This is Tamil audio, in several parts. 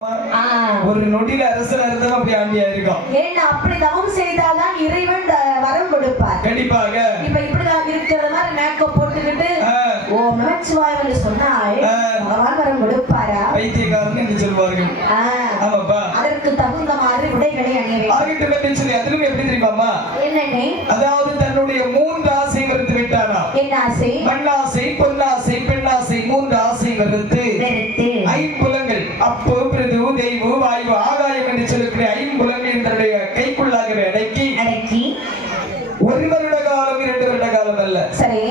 ஒரு நொடியில அரசர் அர்த்தம் அப்படி ஆண்டியா இருக்கும். ஏன்னா அப்படி தவம் செய்தால்தான் இறைவன் வரம் கொடுப்பார். கண்டிப்பாக. இப்ப இப்படிதான் இருக்கிற மாதிரி மேக்கப் போட்டுக்கிட்டு ஓம் நமச்சிவாயன்னு சொன்னால் பகவான் வரம் கொடுப்பாரா? பைத்தியக்காரன் என்று சொல்வார்கள். ஆமாப்பா. அதற்கு தகுந்த மாதிரி உடைகளை அணிய வேண்டும். ஆகிட்டு சொல்லி அதிலும் எப்படி தெரியுமாமா? என்னன்னே? அதாவது தன்னுடைய 3 ஆசை மறுத்து விட்டாரா? என்ன ஆசை? மண்ணாசை, பொன்னாசை, பெண்ணாசை 3 ஆசை மறுத்து ஐம்புலங்கள் அப்போ பிரது தெய்வ வாயு ஆகாயம் என்று சொல்லக்கூடிய ஐம்புலங்கள் தன்னுடைய கைக்குள்ளாகவே அடக்கி ஒரு வருட காலம் 2 வருட காலம் அல்ல, சரி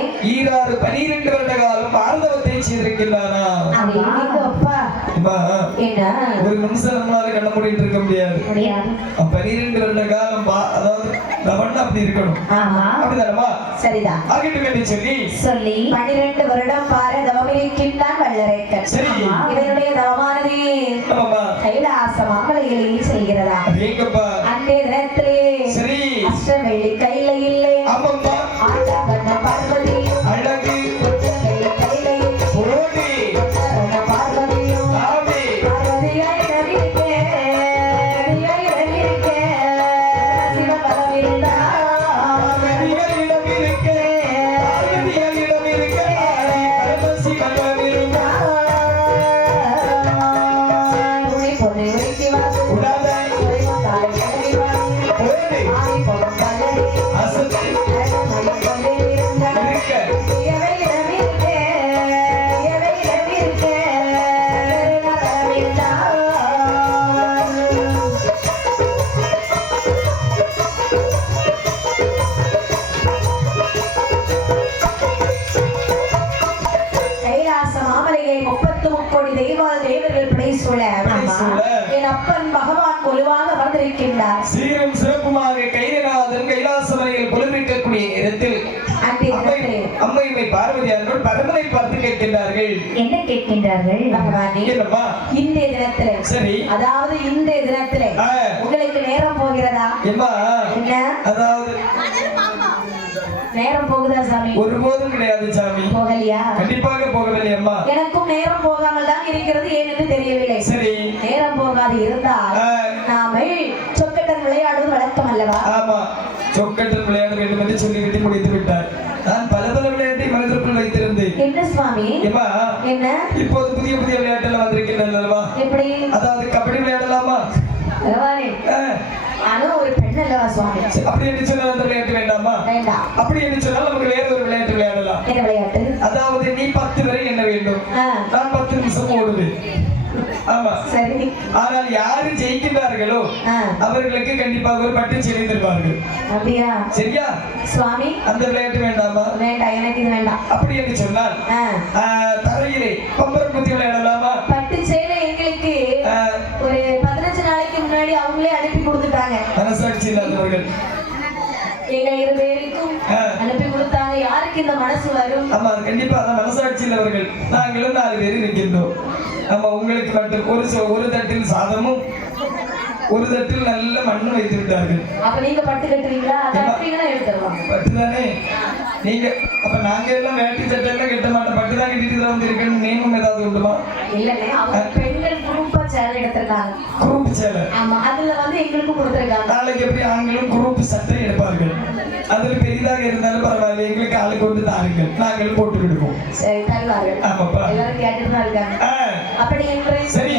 12 வருட காலம் ஆர்தவத்தை செய்திருக்கிறானா? ஒரு நிமிஷம் நம்மளால கண்ண மூடிட்டு இருக்க முடியாது. 12 வருட காலம் அதாவது தவணை அப்படி இருக்கணும். அப்படிதானமா? சரிதான். ஆகிட்டு சொல்லி 12 வருடம் பாரு தவம் இருக்கின்றான் வல்லரைக்கன். சரி, இவனுடைய தவமானது கைலாச மாமலையிலே செல்கிறதா? அன்றைய தினத்திலே சரி அஷ்டவெள்ளி கையில இல்லை. ஆமாப்பா. ஆண்டவன் பார்வதி அழகு வெள்ளி கையில ஓடி பார்வதியும் ஆவி பார்வதியாய் ரவிக்கே சிவபரவிருந்தா பார்வதியிடம் இருக்கே பார்வதியிடம் இருக்கே பரமசிவனிருந்தா உன்னை பொன்னை வைத்து வாசு உடாத தாய் கல்வி வாசி ஓடி ஆவி போடும் கல்லடி அசதி மலை கொண்டே இருந்தா இருக்க எவையிடம் இருக்கே நரவிருந்தா கைலாச மாமலையை 33 கோடி தேவர்கள் பிழைசூழ என் அப்பன் பகவான் கொலுவாக வந்திருக்கின்றார். சீரும் சிறப்புமாக கைலாசம் கைலாசமலையில் கொலுவிக்கக்கூடிய நேரத்தில் அம்மையுமை பார்வதியார்கள் பரமனை பார்த்து கேட்கின்றார்கள். என்ன கேட்கின்றார்கள்? பகவானே, என்னப்பா இன்றைய தினத்திலே, சரி அதாவது இன்றைய தினத்திலே உங்களுக்கு நேரம் போகிறதா? என்ன அதாவது நேரம் போகுதா சாமி? ஒருபோதும் கிடையாது சாமி. போகலையா? கண்டிப்பாக போகவில்லை அம்மா. எனக்கும் நேரம் போகாமல் தான் இருக்கிறது, ஏனென்று தெரியவில்லை. சரி, நேரம் போகாது இருந்தால் நாம சொக்கட்டன் விளையாடுவது வழக்கம் அல்லவா? ஆமா, சொக்கட்டன் விளையாட வேண்டும் என்று சொல்லிவிட்டு முடித்து விட்டார். நான் பல விளையாட்டை மனதிற்குள் வைத்திருந்தேன். என்ன சுவாமி? என்ன இப்போது புதிய புதிய விளையாட்டுல வந்திருக்கின்றன அல்லவா? எப்படி? அதாவது கபடி விளையாடலாமா? ஆனா ஒரு பெண் அல்லவா சுவாமி? அப்படி என்று சொன்னால் அந்த விளையாட்டு வேண்டாமா? வேண்டாம். அப்படி என்று சொன்னால் நமக்கு வேற ஒரு விளையாட்டு விளையாடலாம். என்ன விளையாட்டு? அதாவது நீ 10 வரை என்ன வேண்டும், நான் 10 நிமிஷம் ஓடுவேன். ஆமா, சரி. ஆனால் யாரு ஜெயிக்கின்றார்களோ அவர்களுக்கு கண்டிப்பாக ஒரு பட்டு செய்தி தருவார்கள். அப்படியா? சரியா சுவாமி? அந்த விளையாட்டு வேண்டாமா? வேண்டாம், எனக்கு இது வேண்டாம். அப்படி என்று சொன்னால் தரையிலே பம்பரம் குத்தி விளையாடலாமா? பட்டு சேலை எங்களுக்கு ஒரு 15 நாளைக்கு முன்னாடி அவங்களே அனுப்பி கொடுத்துட்டாங்க. மனசாட்சி இல்லாதவர்கள் எங்கள் 2 பேருக்கும் அனுப்பி கொடுத்தாங்க. யாருக்கு இந்த மனசு வரும்? ஆமா, கண்டிப்பா அந்த மனசாட்சி இல்லவர்கள் நாங்களும் 4 பேர் இருக்கின்றோம். ஆமா, உங்களுக்கு மட்டும் ஒரு தட்டில் சாதமும் ஒரு தட்டில் நல்ல மண்ணும் வைத்து விட்டார்கள். அப்ப நீங்க பட்டு கட்டுறீங்களா? கட்டுறீங்கன்னா எடுத்துடலாம். பட்டுதானே நீங்க? அப்ப நாங்க எல்லாம் வேட்டி சட்டை எல்லாம் கட்ட மாட்டோம், பட்டுதான் கட்டிட்டு தான் வந்திருக்கேன். நேமும் ஏதாவது உண்டுமா? இல்லைங்க, அவங்க பெண்கள் குரூப்பா சேலை எடுத்திருக்காங்க. குரூப் சேலை? ஆமா, அதுல வந்து எங்களுக்கும் கொடுத்திருக்காங்க. நாளைக்கு எப்படி ஆண்களும் குரூப் சட்டை எடுப்பார்கள். அதுல பெரிதாக இருந்தாலும் பரவாயில்லை, எங்களுக்கு ஆளுக்கு கொண்டு தாருங்கள், நாங்களும் போட்டு விடுவோம். சரி, தருவார்கள். ஆமாப்பா, எல்லாரும் கேட்டுட்டு தான் இருக்காங்க. அப்படி என்று சரி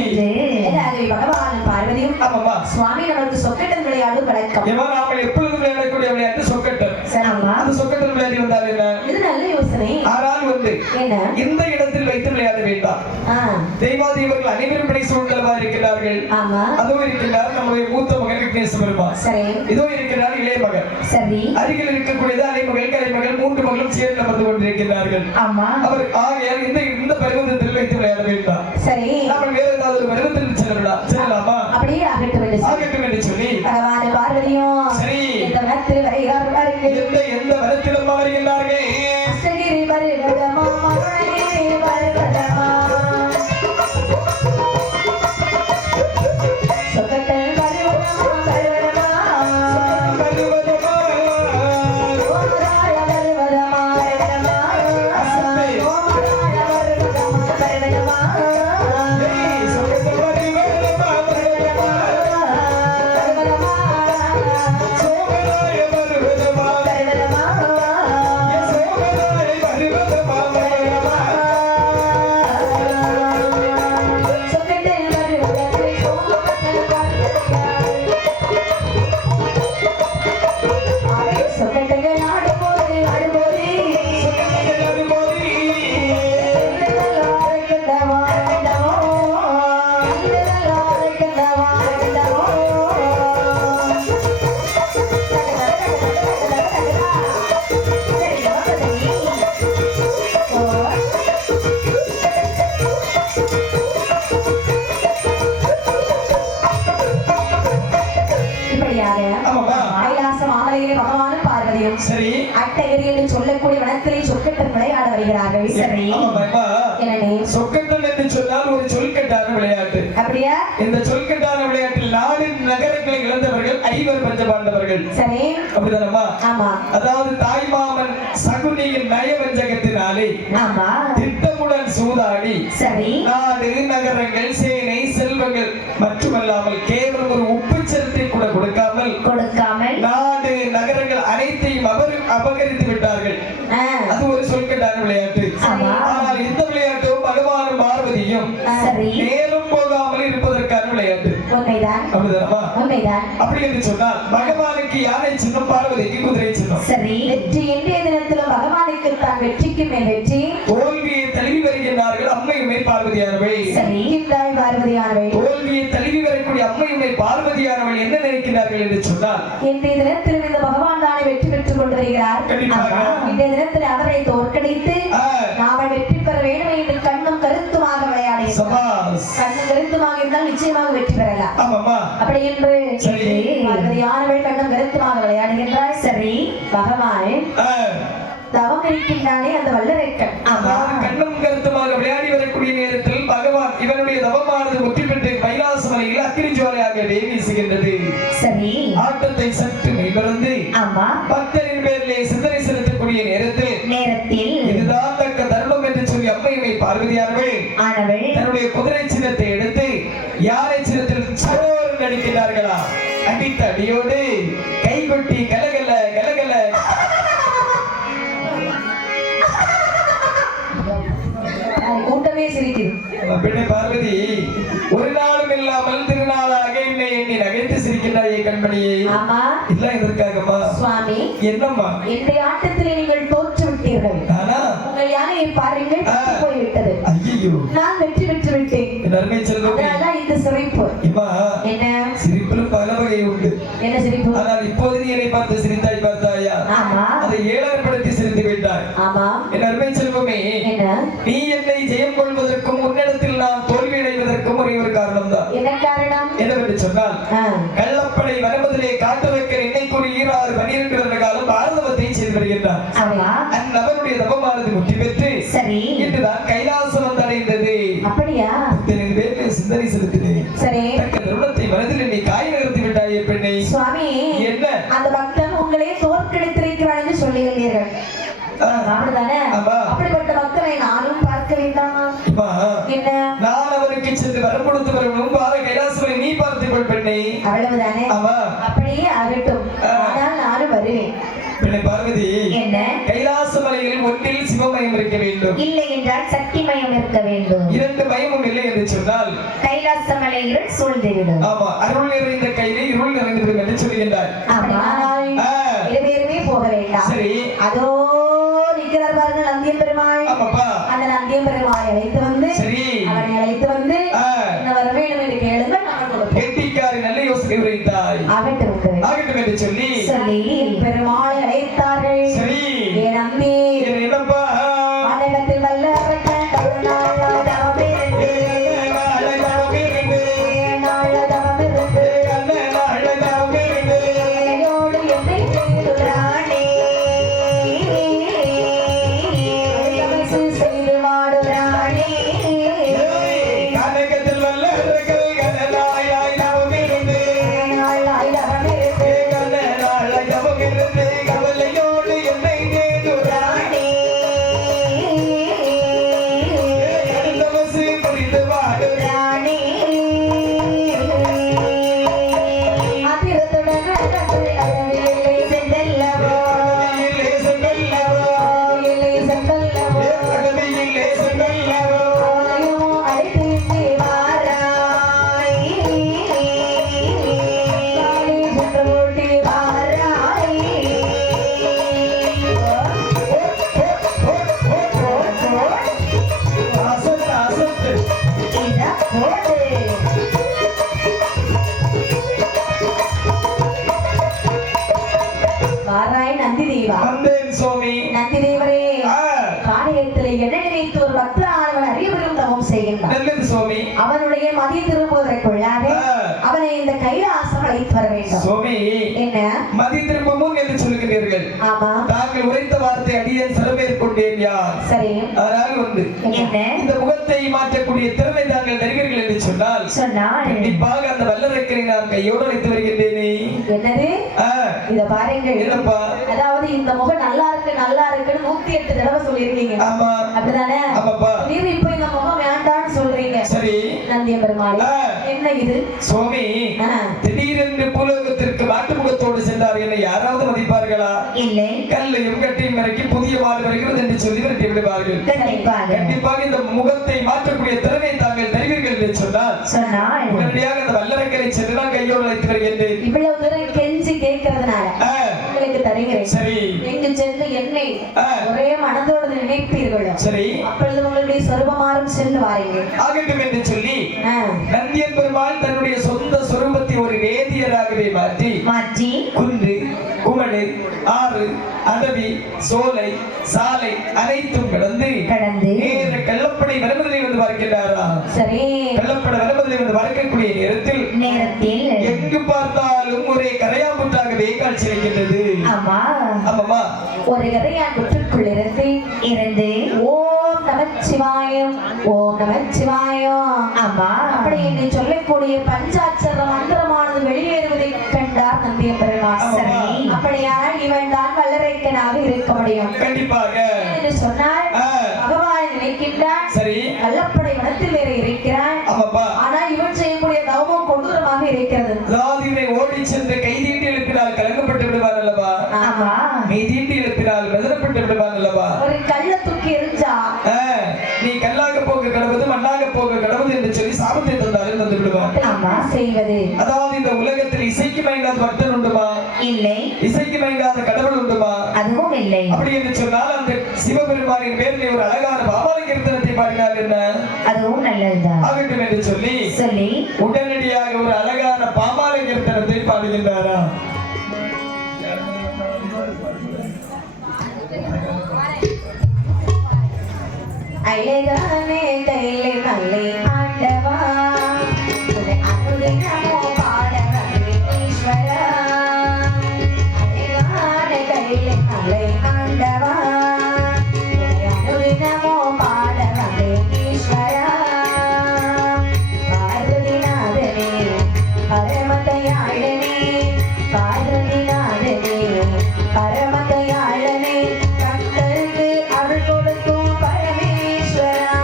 பகவான் பார்வதியும் ஆமாப்பா சுவாமி நமக்கு சொக்கட்டன் விளையாடு வழக்கம். நாம எப்பொழுதும் விளையாடக்கூடிய விளையாட்டு சொக்கட்டன். அந்த சொக்கட்டன் விளையாடி வந்தால் என்ன? இது நல்ல யோசனை. ஆனால் வந்து இந்த இடத்தில் வைத்து விளையாட வேண்டாம். தெய்வாதேவர்கள் அனைவரும் படை சூழ்நிலவா இருக்கிறார்கள். அதுவும் இருக்கிறார் நம்முடைய மூத்த மகன் விக்னேஸ்வர பெருமாள். இதோ இருக்கிறார் இளைய மகன். சரி, அருகில் இருக்கக்கூடியது அலைமகள் கலைமகள் 3 மகளும் சேர்ந்து அமர்ந்து கொண்டிருக்கிறார்கள். அவர் ஆகையால் இந்த பருவத்தில் வைத்து விளையாட வேண்டாம். சரி, நம்ம வேற ஏதாவது ஒரு பருவத்தில் செல்லலாமா? அப்படியே ஆகட்டும் என்று சொல்லி பகவான் பார்வதியும் சரி இந்த வரத்தில் வருகிறார்கள். எந்த வரத்திலும் வருகிறார்கள்? அஷ்டகிரி பருவதமா மகனே பருவதமா சொக்கட்டன் பருவதமா பருவதமா பருவதமா ஓமராய பருவதமா பருவதமா ஓமராய பருவதமா பருவதமா சொக்கட்டன் பருவதமா கைலாச மாமலையிலே பகவானும் பார்வதியும் சரி அட்டகிரி என்று சொல்லக்கூடிய வனத்திலே சொக்கட்டம் விளையாட வருகிறார்கள். சரி என்னடி சொக்கட்டம் என்று சொன்னால் ஒரு சொல்கட்டான விளையாட்டு. அப்படியா? இந்த சொல்கட்டான விளையாட்டில் நாடு நகரங்களை இழந்தவர்கள் 5 பஞ்சபாண்டவர்கள். சரி அப்படிதானம்மா? ஆமா. அதாவது தாய்மாமன் சகுனியின் நயவஞ்சகத்தினாலே ஆமா திட்டமுடன் சூதாடி சரி நாடு நகரங்கள் சேனை செல்வங்கள் மட்டுமல்லாமல் கேவலம் ஒரு உப்பு சரத்தை கூட கொடுக்காமல் நாடு நகரங்கள் அனைத்தையும் அபகரித்து விட்டார்கள். அது ஒரு சொல்கட்டான விளையாட்டு. ஆனால் இந்த விளையாட்டு பகவானும் பார்வதியும் நேரம் போகாமல் இருப்பதற்கான விளையாட்டு. அப்படி என்று சொன்னால் பகவானுக்கு யானை சின்னம், பார்வதிக்கு குதிரை சின்னம். சரி வெற்றி இன்றைய தினத்திலும் பகவானுக்கு தான் வெற்றிக்கு மேல் வெற்றி. தோல்வியை தழுவி வருகின்றார்கள் அம்மையுமே பார்வதியானவள். சரி பார்வதியானவள் தோல்வியை தழுவி வரக்கூடிய அம்மையுமே பார்வதியானவள் என்ன நினைக்கிறார்கள் என்று சொன்னால் இன்றைய தினத்தில் இந்த பகவான் தானே வெற்றி பெற்றுக் கொண்டு வருகிறார். இன்றைய தினத்தில் அவரை தோற்கடித்து நாம வெற்றி பெற வேண்டும் என்று கண்ணும் கருத்துமாக விளையாடி கண்ணும் கருத்துமாக இருந்தால் நிச்சயமாக வெற்றி பெறலாம். அப்படி என்று பார்வதியானவள் கண்ணும் கருத்துமாக விளையாடுகின்றார். சரி பகவான் தவம் இருக்கின்றானே அந்த வல்லரைக்கண் கண்ணும் கருத்துமாக விளையாடி வரக்கூடிய நேரத்தில் பகவான் இவனுடைய தவமானது முற்றி பெற்று கைலாச மலையில் அக்கினி ஜுவாலையாக வீசுகின்றது. சரி ஆட்டத்தை சற்று மெய்மறந்து பக்தரின் பேரிலே சிந்தனை செலுத்தக்கூடிய நேரத்தில் இதுதான் தக்க தர்மம் என்று சொல்லி அம்மையுமே பார்வதியானவள் தன்னுடைய குதிரை சின்னத்தை எடுத்து யானை சின்னத்தில் சோறு நடிக்கிறார்களா? அடித்த அடியோடு கைகொட்டி கலகல கலகல கூட்டமே சிரிக்கிறது. பெண்ணை பார்வதி ஒரு நாளும் இல்லாமல் திருநாளாக என்னை எண்ணி நகைத்து சிரிக்கின்றாயே கண்மணியே. இல்ல இதற்காகமா சுவாமி? என்னம்மா இந்த ஆட்டத்திலே நீங்கள் தோற்று விட்டீர்கள். உங்கள் யானையை பாருங்கள் போய்விட்டது. ஐயோ நான் வெற்றி பெற்று விட்டேன். நன்மை செல்வம் இந்த சிரிப்பு என்ன? சிரிப்பிலும் பல வகை உண்டு. என்ன சிரிப்பு? ஆனால் இப்போது நீ என்னை பார்த்து சிரித்தாய் பார்த்தாயா? அதை ஏளனப்படுத்தி சிரித்து விட்டாய். என் அருமை செல்வமே, நீ என்னை ஜெயம் கொள்வதற்கும் உன்னிடத்தில் நான் தோல்வி அடைவதற்கும் ஒரே ஒரு காரணம் தான். என்ன காரணம்? என்னவென்று சொன்னால் கள்ளப்படை வனமதிலே காட்டு வைக்க இன்னைக்கு 12 வருட காலம் பாரதவத்தை செய்து வருகின்றார். அந்நபருடைய தவமானது முற்றி பெற்று இன்றுதான் கைலாசம் வந்தடைந்தது. அப்படியா? சிந்தனை செலுத்தினேன். சரி தக்க தருணத்தை மனதில் என்னை காய் நகர்த்தி விட்டாயே பெண்ணை. சுவாமி என்ன? அந்த பக்தன் உங்களே தோற்கடித்திருக்கிறான் என்று சொல்லுகிறீர்கள். அப்படிப்பட்ட பக்தரை நானும் பார்க்க வேண்டாமா? என்ன? நான் அவருக்கு சென்று வரம் கொடுத்து வரணும். பார கைலாசவரை நீ பார்த்துக்கொள் பெண்ணை. அவ்வளவுதானே? அப்படியே ஆகட்டும். ஆனால் நானும் வருவேன். பெண்ணை பார்வதி என்ன? கைலாச மலையில் ஒன்றில் சிவமயம் இருக்க வேண்டும், இல்லை என்றால் சக்தி மயம் இருக்க வேண்டும். 2 மயமும் இல்லை என்று சொன்னால் கைலாச மலையில் சூழ்ந்துவிடும். ஆமா, அருள் நிறைந்த கையிலே இருள் நிறைந்துவிடும் என்று சொல்கின்றார். இருவேருமே போக வேண்டாம். சரி அதோ நிற்கிறார் பாருங்கள் நந்தியம் பெருமாள். அந்த நந்தியம் பெருமாளை அழைத்து வந்து அவனை அழைத்து வந்து என்ன வர வேண்டும் என்று கேளுங்கள். கெட்டிக்காரி நல்ல யோசனை உரைத்தாய். ஆகட்டும் ஆகட்டும் என்று சொல்லி பெருமாளை அழைத்தார்கள். சரி நம்பி என்னப்பா மாநகத்தில் வல்ல அவனுடைய மதிய திரும்புவதற்குள்ளாக அவனை இந்த கைலாசம் அழைத்து வர வேண்டும். என்ன மதிய திரும்ப உண்டு. இந்த முகத்தை மாற்றக்கூடிய திறமை தாங்கள் தருவீர்கள் என்று சொன்னால் கண்டிப்பாக அந்த வல்லரக்கனை நான் கையோடு அழைத்து வருகின்றேனே. என்னது இத பாருங்கள். என்னப்பா? அதாவது இந்த முகம் நல்லா இருக்குன்னு 108 தடவை சொல்லிருக்கீங்க. ஆமா அப்படிதானே? ஆமாப்பா. நீங்க இப்ப இந்த முகம் வேண்டாம்னு சொல்றீங்க. சரி நந்திய பெருமாள் என்ன இது சுவாமி? திடீரென்று பூலோகத்திற்கு மாட்டு முகத்தோடு சென்றார் என யாராவது மதிப்பார்களா? இல்லை. கல்லையும் கட்டையும் இறக்கி புதிய மாடு வருகிறது என்று சொல்லி விரட்டி விடுவார்கள். கண்டிப்பாக இந்த முகத்தை மாற்றக்கூடிய திறனை தாங்கள் தருவீர்கள் என்று சொன்னால் உடனடியாக அந்த வல்லரக்கரை சென்று நான் கையோடு அழைத்து வருகின்றேன். இவ்வளவு தூரம் கெஞ்சி கேட்கறதுனால உங்களுக்கு தருகிறேன். சரி எங்கு சென்று என்னை ஒரே மனதோடு நினைப்பீர்களோ சரி அப்பொழுது உங்களுடைய சொரூபமாறும் சென்று வாருங்கள். ஆகட்டும் என்று சொல்லி நந்தியன் பெருமாள் தன்னுடைய சொந்த சொரூபத்தை ஒரு வேதியராகவே மாற்றி குன்று குமடு ஆறு அடவி சோலை சாலை அனைத்தும் கடந்து கள்ளப்படை வரமதிலை வந்து பார்க்கிறாரா? சரி கள்ளப்பட வரமதிலை வந்து பார்க்கக்கூடிய நேரத்தில் எங்கு பார்த்தாலும் ஒரே கரையாம்புற்றாகவே காட்சி அளிக்கின்றது. ஆமாமா ஒரு கரையாம்புற்றுக்குள் இருந்து ஓம் நமச்சிவாயம் ஓம் நமச்சிவாயம் ஆமா அப்படி என்று சொல்லக்கூடிய பஞ்சாட்சர மந்திரமானது வெளியேறுவதை கண்டார் நந்திய பெருமாள். அப்படியானால் இவன் தான் வல்லரைக்கனாக இருக்க முடியும். கண்டிப்பாக என்று சொன்னால் பகவான் நினைக்கின்றான். சரி கள்ளப்படை வனத்தில் வேற இருக்கிறான். ஆனால் இவன் செய்யக்கூடிய தவமும் கொடூரமாக இருக்கிறது. ஓடி சென்று கைதீட்டி எழுப்பினால் கலங்கப்பட்டு விடுவார் அல்லவா? ஆமா மெய்தீட்டி எழுப்பினால் மெதனப்பட்டு விடுவார் அல்லவா? ஒரு கள்ள தூக்கி எரிஞ்சா நீ கல்லாக போக கடவுது மண்ணாக போக கடவுது என்று சொல்லி சாபத்தை தந்தாலும் தந்து விடுவார். ஆமா செய்வது. அதாவது இந்த உலகத்தில் இசைக்கு மயங்காத பக்தன் உண்டுமா? இல்லை. இசைக்கு மயங்காத கடவுள் உண்டுமா? அதுவும் இல்லை. அப்படி என்று சொன்னால் அந்த சிவபெருமானின் பேரில் ஒரு அழகான பாபால கீர்த்தனத்தை பாடினார் என்ன? அதுவும் நல்லதுதான். ஆகட்டும் என்று சொல்லி உடனடியாக ஒரு அழகான பாபால கீர்த்தனத்தை பாடுகின்றாரா? அழகானே கையிலே மல்லை ஆண்டவா உன்னை அனுதினமோ பாட வந்தேன் ஈஸ்வரா. அழகானே கையிலே மல்லை ஆண்டவா உன்னை அனுதினமோ பாட வந்தேன் ஈஸ்வரா. பார்வதிநாதனே பரமதயாளனே பார்வதிநாதனே பரமதயாளனே கண்களுக்கு அருள் கொடுக்கும் பரமேஸ்வரா.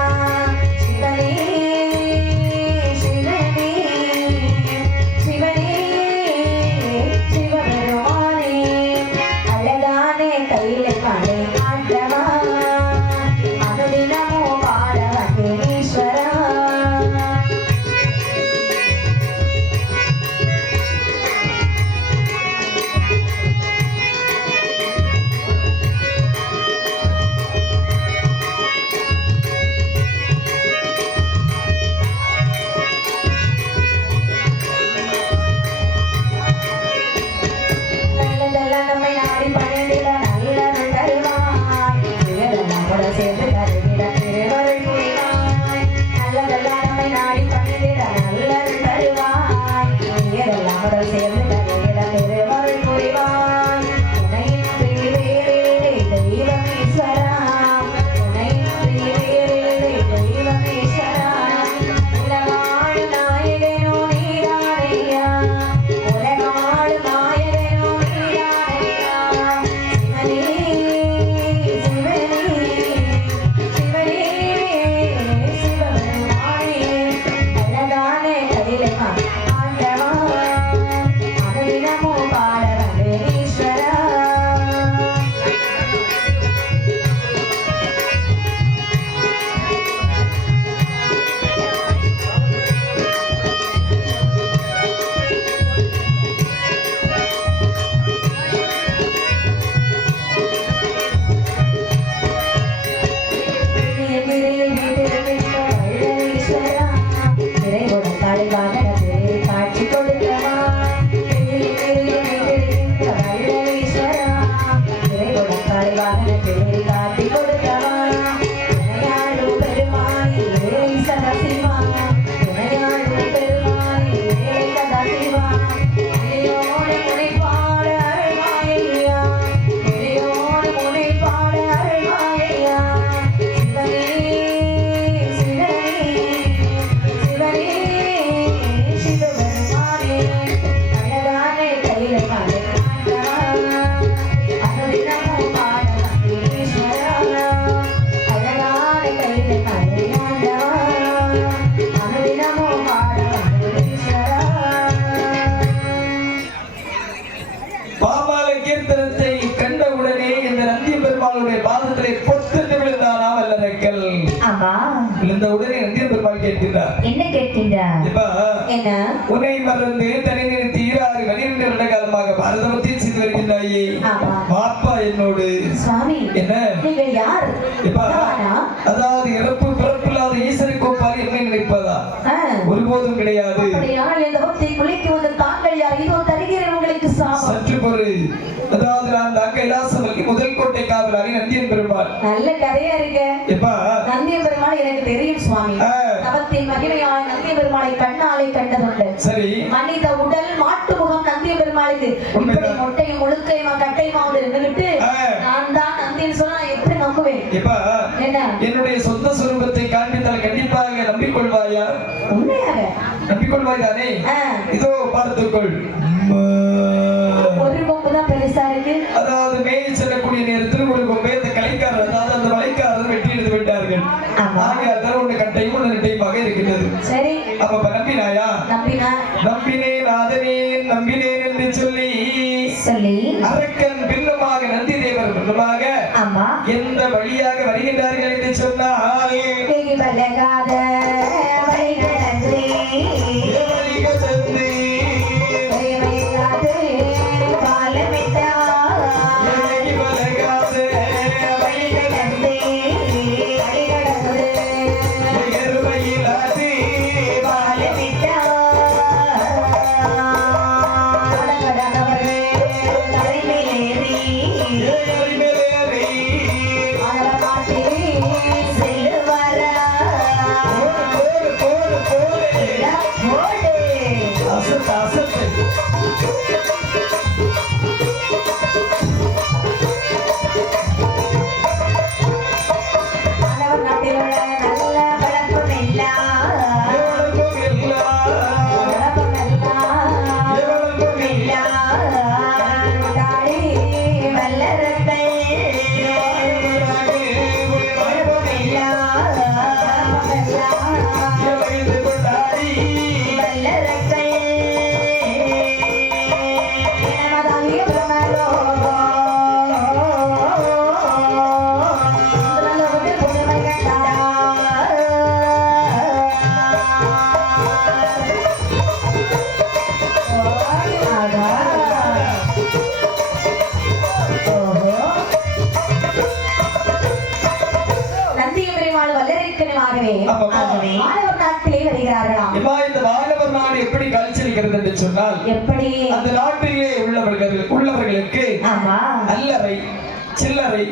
என்ன உன்னை மறந்து தனி நிறுத்தி 12 வருட காலமாக பாரதமத்தில் செய்து வருகின்றாயே வாப்பா என்னோடு சுவாமி. என்ன நீங்கள் யார்? அதாவது இறப்பு பிறப்பில்லாத ஈஸ்வரி கோப்பால் என்ன நினைப்பதா? ஒருபோதும் கிடையாது. தாங்கள் யார்? இதோ தருகிறேன் உங்களுக்கு சாபம். சற்று பொறு. அதாவது நான் தான் கைலாசமலைக்கு முதல் கோட்டை காவலாளி நந்தியன் பெருமாள். நல்ல கதையா இருக்கு. நந்தியன் பெருமாள் எனக்கு தெரியும் சுவாமி. தவத்தின் மகிமையான நந்திய பெருமாளை கண்ணாலே கண்டதுண்டு. சரி. மனித உடல் மாட்டு முகம் நந்திய பெருமாளுக்கு இப்படி மொட்டையும் முழுக்கையும் கட்டையுமா இருந்துகிட்டு நான் தான் நந்தின்னு சொன்னா எப்படி நம்புவேன்? என்ன என்னுடைய சொந்த சுரூபத்தை காண்பித்தால் கண்டிப்பாக நம்பிக்கொள்வாயா? உண்மையாக நம்பிக்கொள்வாய் தானே? இதோ பார்த்துக்கொள். ஒரு கொம்பு தான் பெருசா இருக்கு. அதாவது மேல் செல்லக்கூடிய நேரத்தில் ஒரு கொம்பை அந்த கலைக்காரர் அதாவது அந்த வலைக்காரர் வெட்டி எடுத்து விட்டார்கள். ஆகையால் ஒன்று கட்டையும் ஒன்று நெட்டையுமாக இருக்கின்றது. சரி. அப்ப நம்பினாயா? நம்பினேன் ஆதனேன் நம்பினேன் என்று சொல்லி அரக்கன் பின்னமாக நந்தி தேவர் பின்னமாக எந்த வழியாக வருகின்றார்கள் என்று சொன்னால் எப்படி கல்ச்சரிக்கிறது என்று சொன்னால் எப்படி அந்த நாட்டிலே உள்ளவர்களுக்கு அல்லறை சில்லறை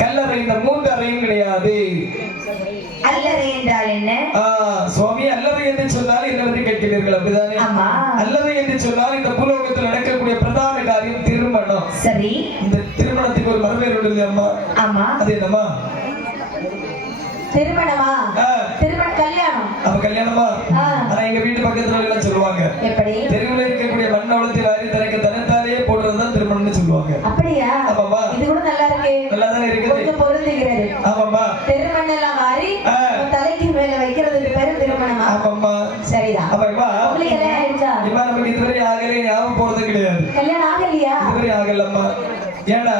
கல்லறை இந்த 3 அறையும் கிடையாது. அல்லறை என்றால் என்ன சுவாமி? அல்லறை என்று சொன்னால் என்னவென்று கேட்கிறீர்கள் அப்படிதானே? அல்லறை என்று சொன்னால் இந்த பூலோகத்தில் நடக்கக்கூடிய பிரதான காரியம் திருமணம். சரி. இந்த திருமணத்துக்கு ஒரு மரபேறு உள்ளது அம்மா. ஆமா. அது என்னம்மா? திருமணமா? திருமணம் கல்யாணம். அப்ப கல்யாணமா? ஆனா எங்க வீட்டு பக்கத்துல எல்லாம் சொல்லுவாங்க எப்படி தெருவுல இருக்கக்கூடிய மண்ணவளத்தில் ஆறி தனக்கு தனத்தாலே போடுறதுதான் திருமணம்னு சொல்லுவாங்க. அப்படியா? ஆமாம்மா. இது கூட நல்லா இருக்கு. நல்லா தானே இருக்குது. கொஞ்சம் பொருந்துகிறது. ஆமாம்மா. திருமணம் எல்லாம் ஆறி தலைக்கு மேல வைக்கிறதுக்கு பேரு திருமணமா? ஆமாம்மா. சரிதான். அப்பா உங்களுக்கு கல்யாணம் ஆயிடுச்சா? இப்ப நமக்கு இதுவரை ஆகலை ஞாபகம் போறது கிடையாது. கல்யாணம் ஆகலையா? இதுவரை ஆகலம்மா. ஏன்னா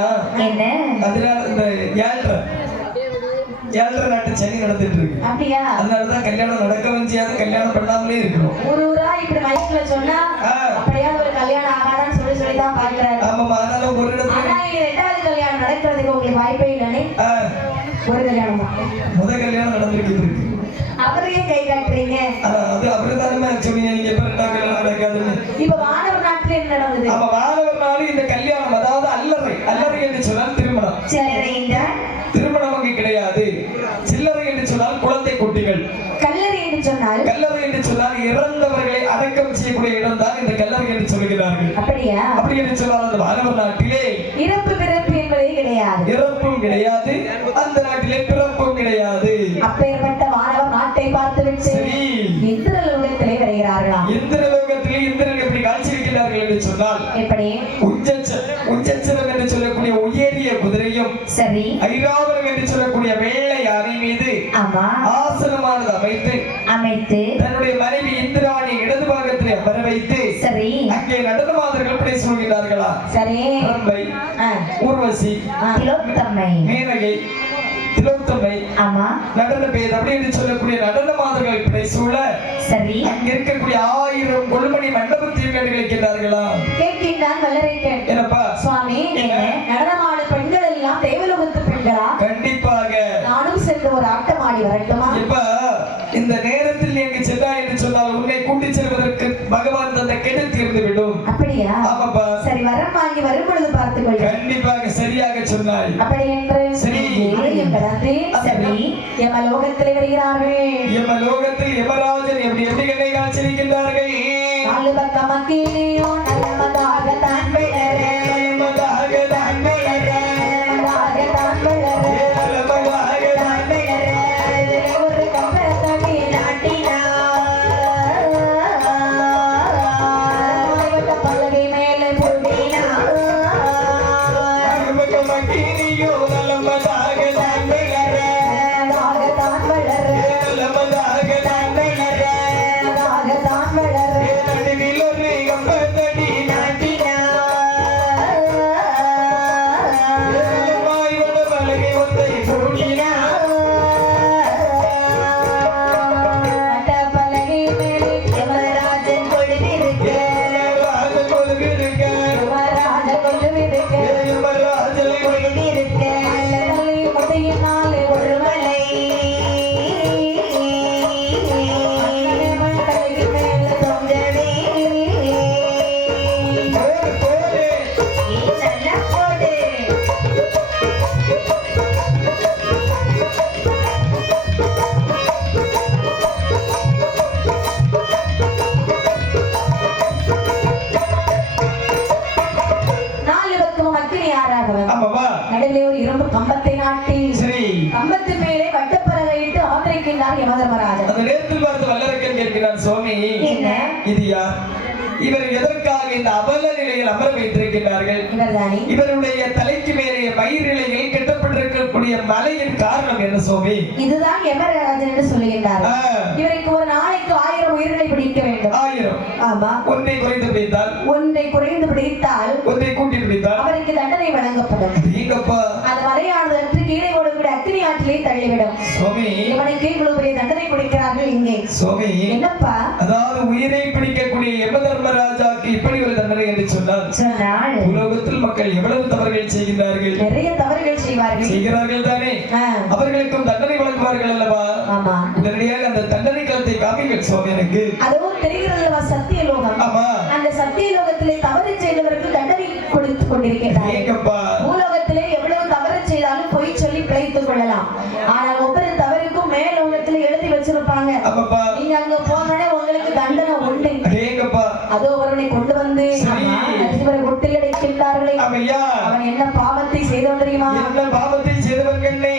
என்ன அதனால இந்த ஏழரை நாட்டு சனி நடந்துட்டு இருக்கு. அப்படியா? அதனாலதான் கல்யாணம் நடக்கவும் செய்யாது, கல்யாணம் பண்ணாமலே இருக்கிறோம். ஊரா இப்படி மைக்ல சொன்னா அப்படியே ஒரு கல்யாணம் ஆகாதான்னு சொல்லி தான் பாக்குறாரு. ஆமாமா. அதனால ஒரு இடத்துல ஆனா 2வது கல்யாணம் நடக்கிறதுக்கு உங்களுக்கு வாய்ப்பே இல்லனே. ஒரு கல்யாணம் தான். முதல் கல்யாணம் நடந்துருக்கு. அவரையே கை காட்டுறீங்க. அது அப்படிதானே சொன்னீங்க நீங்க. இப்ப 2வது கல்யாணம் நடக்காதுன்னு. இப்ப வானவர் நாட்டுல என்ன நடக்குது? அப்ப வானவர் நாடு இந்த கல்யாணம் அதாவது அல்லறை என்று சொன்னால் திருமணம். சரி. இந்த திருமணம் அங்கே கிடையாது. சில்லறை என்று சொன்னால் குழந்தை குட்டிகள். கல்லறை என்று சொன்னால் இறந்தவர்களை அடக்கம் செய்யக்கூடிய இடம் தான் இந்த கல்லறை என்று சொல்கிறார்கள். அப்படியா? அப்படி என்று சொன்னால் அந்த வானவர் நாட்டிலே இறப்பு பிறப்பு என்பதே கிடையாது. இறப்பும் கிடையாது, அந்த நாட்டிலே பிறப்பும் கிடையாது. அப்பேற்பட்ட வானவர் நாட்டை பார்த்துவிட்டு இந்திரலோகத்திலே வருகிறார்களாம். இந்திரலோகத்திலே இந்திரன் எப்படி காட்சியிருக்கிறார்கள் என்று சொன்னால் எப்படி உஞ்சச்சரம் என்று சொல்லக்கூடிய உயரிய குதிரையும் சரி ஐராவரம் என்று சொல்லக்கூடிய வெள்ளை யானை மீது ஆசனமானது அமைத்து தன்னுடைய மனைவி இந்திராணி இடது பாகத்திலே அமர வைத்து சரி அங்கே நடனமாதர்கள் பிழை சொல்கிறார்களா? சரி. ரம்பை, ஊர்வசி, மேனகை, திலோத்தமை ஆமா நடன பேர் அப்படின்னு சொல்லக்கூடிய நடன மாதர்கள் பிழை சூழ சரி அங்க இருக்கக்கூடிய 1000 கொள்மணி மண்டபத்தையும் கேட்கிறார்களா கேட்கின்றான் வல்லரைக்கன் என்னப்பா சுவாமி நடனமாடு பெண்கள் எல்லாம் தேவலோகத்து பெண்களா கண்டிப்பாக நானும் சென்று ஒரு ஆட்டம் ஆடி வரட்டுமா இப்ப இந்த நேரத்தில் நீ அங்கு சென்றாய் என்று சொன்னால் உன்னை கூட்டி செல்வதற்கு பகவான் தந்த கெடுத்து இருந்து விடும் அப்படியா ஆமாப்பா சரி வரம் வாங்கி வரும் பொழுது பார்த்துக் கொள் கண்டிப்பாக சரியாக சொன்னாய் அப்படி என்று சரி கடந்து சரி யமலோகத்திலே வருகிறார்கள் யமலோகத்தில் யமராஜன் எப்படி எப்படி கண்ணை காட்சியிருக்கின்றார்கள் நாலு பக்கம் அக்கினியோ நல்லதாக தான் விழற நல்லதாக தான் விழற நல்லதாக தான் விழற நல்லதாக தான் விழற ஒரு கம்பளத்தடி நாட்டினார் பலகை மேலே பூட்டினார் மகினியோ நல்லதாக தான் விழற நல்லதாக தான் விழற நல்லதாக தான் விழற நல்லதாக தான் விழற நடுவில் ஒரு கம்பத்தடி வாய்வட பலகை ஒன்றை பூட்டினார் பலகை மேலே யமராஜன் கொழுவிருக்க யமராஜன் கொழுவிருக்க யமராஜன் கொழுவிருக்க யமராஜன் கொழுவிருக்க தலை முதையினாலே ஒரு மலை பலகை மேலே தொங்கவே போடு நல்லா போடு நாலு பக்கமும் அக்கினி ஆறாகவன் ஆமாவா நடுவிலே ஒரு இரும்பு கம்பத்தை நாட்டி சரி கம்பத்தின் மேலே வட்டப்பறவையிட்டு ஆதரிக்கின்றார் யமதர்மராஜன் அந்த நேரத்தில் பார்த்து வல்லரக்கன் கேட்கிறான் சுவாமி என்ன இது யார் இவர் எதற்காக இந்த அவல நிலையில் அமர வைத்திருக்கிறார்கள் இவர்தானே இவருடைய தலைக்கு மேலே மயிரிழையில் கட்டப்பட்டிருக்கக்கூடிய மலையின் காரணம் என்ன சுவாமி இதுதான் யமராஜன் என்று சொல்லுகின்றார் ஆ, இவருக்கு ஒரு நாளைக்கு 1000 உயிர்களை பிடிக்க வேண்டும் 1000 ஆமா ஒன்றை குறைந்து பிடித்தால் ஒன்றை குறைந்து பிடித்தால் ஒன்றை கூட்டி பிடித்தால் அவருக்கு தண்டனை வழங்கப்படும் நீங்கப்பா அந்த மலையானது அற்று கீழே ஓடக்கூடிய அக்னி ஆற்றிலே தள்ளிவிடும் சுவாமி இவனுக்கு இவ்வளவு பெரிய தண்டனை கொடுக்கிறார்கள் இங்கே சுவாமி என்னப்பா அதாவது உயிரை பிடிக்கக்கூடிய யம தர்மராஜாக்கு இப்படி ஒரு தண்டனை என்று சொன்னால் சொன்னால் உலகத்தில் மக்கள் எவ்வளவு தவறுகள் செய்கிறார்கள் நிறைய தவறுகள் செய்வார்கள் செய்கிறார்கள் தானே ஆ, அவர்களுக்கும் தண்டனை வழங்குவார்கள் அல்லவா ஆமா உடனடியாக அந்த தண்டனை காலத்தை காமிங்கள் சுவாமி எனக்கு அதுவும் தெரிகிறதுவா சத்தியலோகம் ஆமா அந்த சத்தியலோகத்திலே தவறு செய்தவருக்கு தண்டனை கொடுத்து கொண்டிருக்கிறார் ஏங்கப்பா பூலோகத்திலே எவ்வளவு தவறு செய்தாலும் பொய் சொல்லி பிழைத்துக் கொள்ளலாம் ஆனால் ஒவ்வொரு தவறுக்கும் மேலோகத்திலே எழுதி வச்சிருப்பாங்க அப்பப்பா நீங்க அங்க போனோடனே உங்களுக்கு தண்டனை உண்டு ஏங்கப்பா அதோ ஒருவனை கொண்டு வந்து சரி. இவரை ஒட்டில் அடைக்கின்றார்களே ஐயா அவன் என்ன பாவத்தை செய்தவன் தெரியுமா என்ன பாவத்தை செய்தவர்களே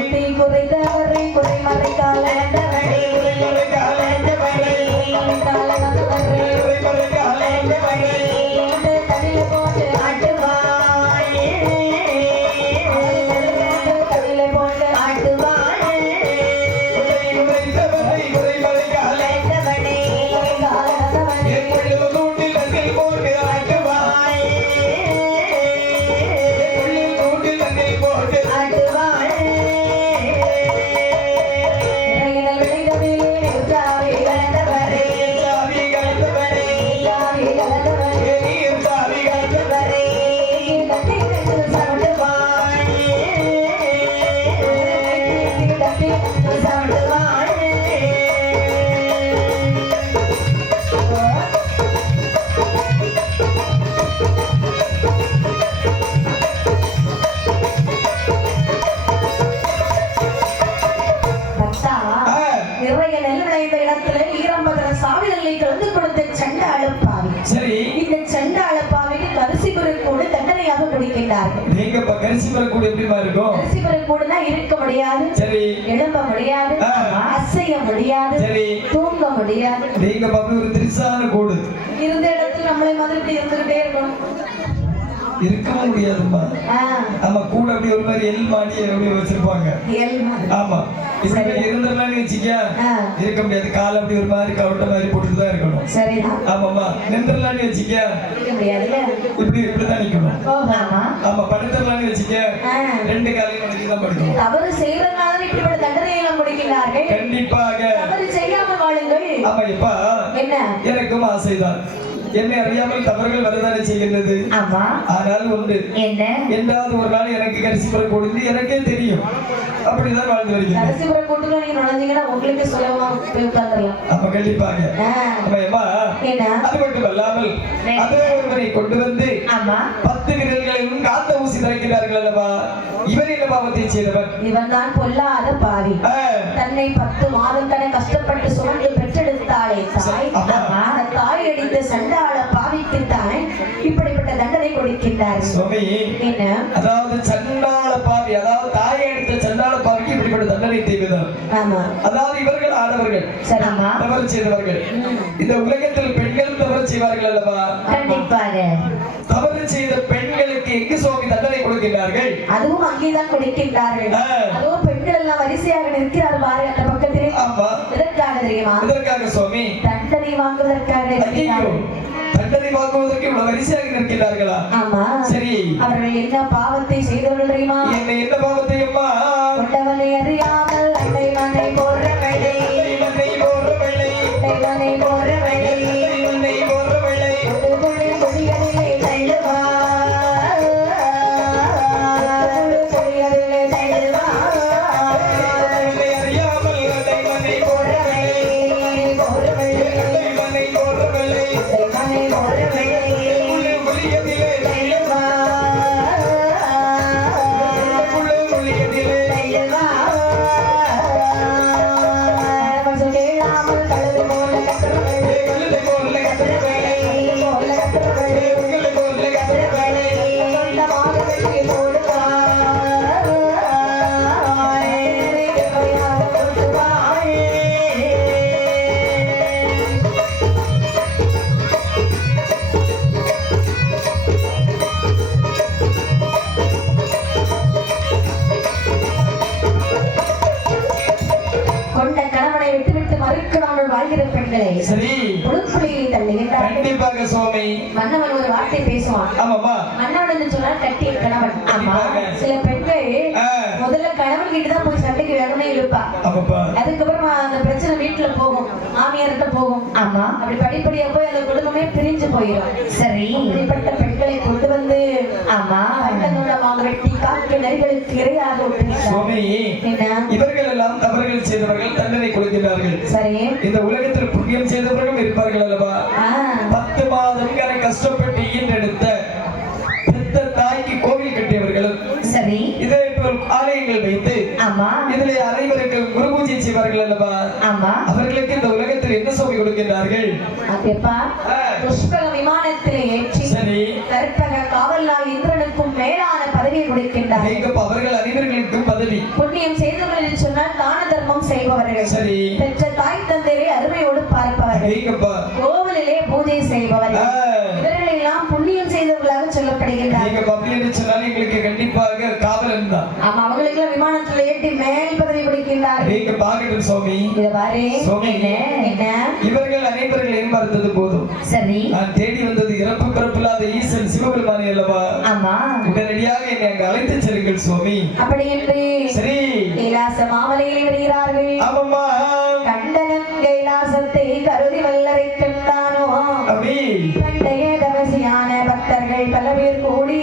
ஒட்டி குறைந்தவரை குறைமறைக்கால தண்ணில போட்டு ஆட்டுவாள் தண்ணில போட்டு ஆட்டுவாள் நிறைய நெல் விளைந்த இடத்துல ஈரம்பதர சாவிதலை கலந்து கொடுத்த சண்ட அழுப்பாவி சரி இந்த சண்ட அழுப்பாவிக்கு கரிசிபுரை கூட தண்டனையாக கொடுக்கின்றார்கள் நீங்கப்பா கரிசிபுர கூட எப்படிமா இருக்கும் கரிசிபுரை கூடனா இருக்க முடியாது சரி எழும்ப முடியாது அசைய முடியாது சரி தூங்க முடியாது நீங்கப்பா அப்படி ஒரு திரிசான கூடு இருந்த இடத்துல நம்மளை மாதிரி இப்படி இருந்துகிட்டே இருக்கணும் இருக்கவும் முடியாதும்மா. ஆமா, கூட அப்படி ஒரு மாதிரி எல் மாடி அப்படி வச்சிருப்பாங்க. ஆமா, இப்படி இருந்தோம்னு வச்சுக்க இருக்க முடியாது. கால் அப்படி ஒரு மாதிரி கவுட்ட மாதிரி போட்டுட்டு தான் இருக்கணும். சரிதான். ஆமாம்மா, நின்றலான்னு வச்சுக்க இப்படி இப்படிதான் நிக்கணும். ஆமா, படுத்துடலான்னு வச்சுக்க ரெண்டு காலையும் வச்சு தான் படுக்கணும். தவறு செய்யறதுனால இப்படிப்பட்ட தண்டனை எல்லாம் முடிக்கிறார்கள். கண்டிப்பாக தவறு செய்யாமல் வாழுங்கள். ஆமா, எப்பா என்ன எனக்கும் ஆசைதான். என்னை அறியாமல் தவறுகள் வரதானே செய்கின்றது. ஆனால் ஒன்று, என்றாவது ஒரு நாள் எனக்கு கரிசிபுரம் கொடுத்து எனக்கே தெரியும். அப்படிதான் வாழ்ந்து வருகிறேன். கரிசிபுரம் கூட்டுல நீங்க நுழைஞ்சீங்கன்னா உங்களுக்கு சுலபமா போய் உட்கார்ந்துடலாம். அப்ப கண்டிப்பாக அது மட்டும் அல்லாமல் அதே ஒருவரை கொண்டு வந்து 10 விரல்களையும் காத்த ஊசி திறக்கிறார்கள் அல்லவா. இவன் என்ன பாவத்தை செய்தவன்? இவன் தான் பொல்லாத பாவி. தன்னை 10 மாதம் தன்னை கஷ்டப்பட்டு சுமந்து பெற்றெடுத்தாளே தாய். தாய் அடித்த சண்டாள பாவிக்கு தான் இப்படிப்பட்ட தண்டனை கொடுக்கின்றார். சுவாமி, என்ன அதாவது சண்டாள பாவி, அதாவது தாயை அடித்த சண்டாள பாவிக்கு இப்படிப்பட்ட தண்டனை தேவைதான். ஆமா, அதாவது இவர்கள் ஆடவர்கள் தவறு செய்தவர்கள். இந்த உலகத்தில் பெண்கள் தவறு செய்வார்கள் அல்லவா. கண்டிப்பாக தவறு செய்த பெண்களுக்கு எங்கு சுவாமி தண்டனை கொடுக்கின்றார்கள்? அதுவும் அங்கேதான் கொடுக்கின்றார்கள். அதுவும் பெண்கள் எல்லாம் வரிசையாக நிற்கிறார்கள் பாரு அந்த பக்கத்திலே. ஆமா, எதற்காக தெரியுமா? எதற்காக சுவாமி? தண்டனை வாங்குவதற்காக. தண்டனை வாங்குவதற்கு இவ்வளவு வரிசையாக நிற்கிறார்களா? ஆமா. சரி, அவர்கள் என்ன பாவத்தை செய்தவர்கள் தெரியுமா? என்ன பாவத்தை? அம்மா, கொண்டவனை அறியாமல் அண்டை மனை போற வேலை, மனை போற வேலை, மனை போற வேலை, மனை போற வேலை, குடிகளிலே தள்ளுவா, குடிகளிலே தள்ளுவா, அறியாமல் அண்டை மனை போற வேலை, போற வேலை, மனை போற வேலை, மனை போற வேலை, குடிகளிலே தள்ளுவா, குடிகளிலே தள்ளுவா. சரி, கண்டிப்பாக சுவாமி. மன்னவன் ஒரு வார்த்தை பேசுவான். ஆமாமா, மன்னவன் சொன்னா கட்டி கணவன். ஆமா, சில பெண்கள் முதல்ல கணவன் கிட்ட தான் போய் சண்டைக்கு வேணும்னே இருப்பா. அதுக்கப்புறமா அந்த பிரச்சனை வீட்டுல போகும், மாமியார்கிட்ட போகும். ஆமா, அப்படி படிப்படியா போய் அந்த குடும்பமே பிரிஞ்சு போயிடும். சரி, இப்படிப்பட்ட பெண்களை கொண்டு வந்து ஆமா அவங்க வெட்டி காக்க நெறிகளுக்கு இரையாக சுவாமி. இவர்கள் எல்லாம் தவறுகள் செய்தவர்கள் தண்டனை கொடுக்கிறார்கள். சரி, இந்த உலகத்தில் புண்ணியம் செய்தவர்களும் இருப்பார்கள் அல்லவா. 10 மாதம் கஷ்டப்பட்டு ஈன்றெடுத்த பெத்த தாய்க்கு கோவில் கட்டியவர்களும் சரி, இதே போல் ஆலயங்கள் வைத்து ஆமா இதிலே அனைவருக்கு குரு பூஜை செய்வார்கள் அல்லவா. ஆமா, அவர்களுக்கு இந்த உலகத்தில் என்ன சுவாமி கொடுக்கிறார்கள்? அப்பா, புஷ்பக விமானத்திலே ஏற்றி சரி கற்பக காவலால் இந்திரனுக்கும் மேலான பதவியை கொடுக்கின்றார்கள். அவர்கள் அனைவர்களுக்கும் பதவி. புண்ணியம் செய்தவர்கள் என்று சொன்னால் தான தர்மம் செய்பவர்கள். சரி, பெற்ற தாய் தந்தையை அருமையோடு பார்ப்பவர்கள். கோவிலிலே பூஜை செய்பவர்கள். இவர்கள் எல்லாம் புண்ணியம் செய்தவர்களாக சொல்லப்படுகின்றார்கள். எங்களுக்கு கண்டிப்பாக காவலன் தான். ஆமா, அவங்களுக்கு விமானத்தில் ஏற்றி மேல் பதவி கொடுக்கின்றார்கள். சுவாமி, இவர்கள் அனைவர்கள் எதிர்பார்த்தது போதும். சரி, நான் தேடி வந்தது இறப்பு பிறப்பில்லாத ஈசன் சிவபெருமானே அல்லவா. ஆமா, உடனடியாக என்னை அங்கு அழைத்து செல்லுங்கள் சுவாமி. அப்படி என்று சரி கைலாச மாமலையில் வருகிறார்கள். ஆமாம்மா, கண்டனன் கைலாசத்தை கருதி வல்லரை கண்டானோ. அப்படி பண்டைய தவசியான பக்தர்கள் பல பேர் கூடி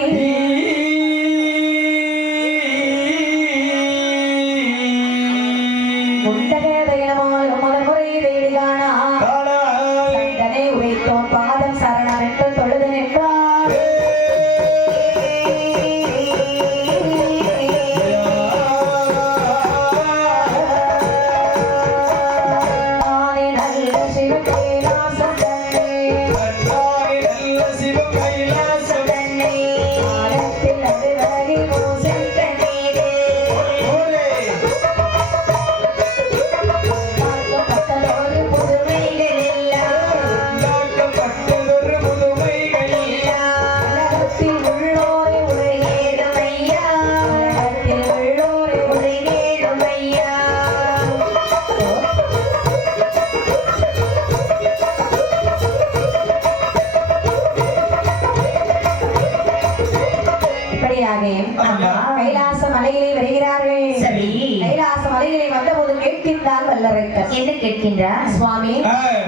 வழியாக கைலாச மலையிலே வருகிறார்கள். சரி. கைலாச மலையிலே வந்தபோது கேட்கின்றார் வல்லரைக்கர். என்ன கேட்கின்றார்? சுவாமி,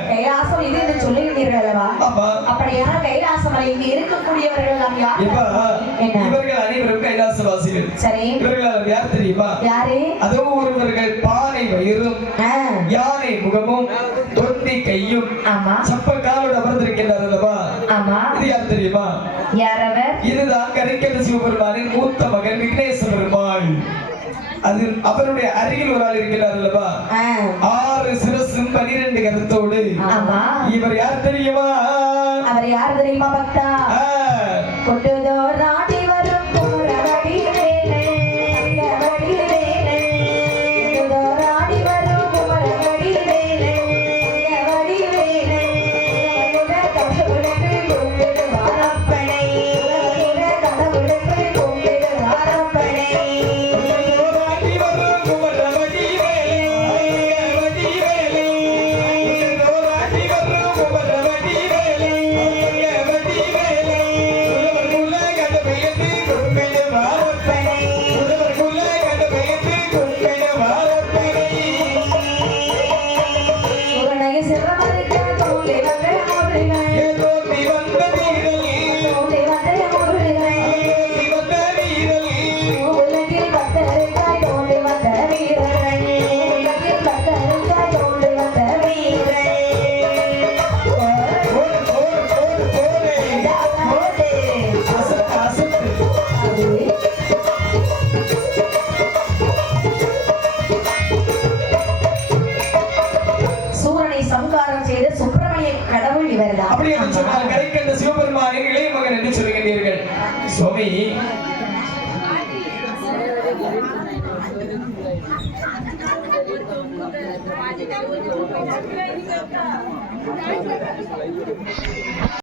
கைலாசம் இது என்று சொல்லுகிறீர்கள் அல்லவா? அப்படியான கைலாச மலையில் இருக்கக்கூடியவர்கள் நாம் யார்? இவர்கள் அனைவரும் கைலாசவாசிகள். சரி. இவர்கள் யார் தெரியுமா? யாரு? அதோ ஒருவர்கள் பானை வயிறும் யானை முகமும் தொந்தி கையும் சப்ப காலோடு அமர்ந்திருக்கின்றார் அல்லவா? இது யார் தெரியுமா? யார் அவர்? இதுதான் கரிக்கண்ட சிவபெருமானின் மூத்த மகன் விக்னேஸ்வர பெருமாள். அது அவருடைய அருகில் ஒரு ஆள் இருக்கிறார் அல்லவா? 6 சிரசும் 12 கருத்தோடு. இவர் யார் தெரியுமா? அவர் யார் தெரியுமா பக்தா? கொண்டுதோ ராணி வரும் குமரவடி வேலை, வடி வேலை. கொண்டுதோ ராணி வரும் குமரவடி வேலை, வடி வேலை. கடவுளுக்கு கும்பிடு வாரப்படை, கடவுளுக்கு கும்பிடு வாரப்படை. அப்படி என்று சொன்னால் கரிக்கண்ட சிவபெருமானின் இளைய மகன் என்று சொல்லுகின்றீர்கள். சுவாமி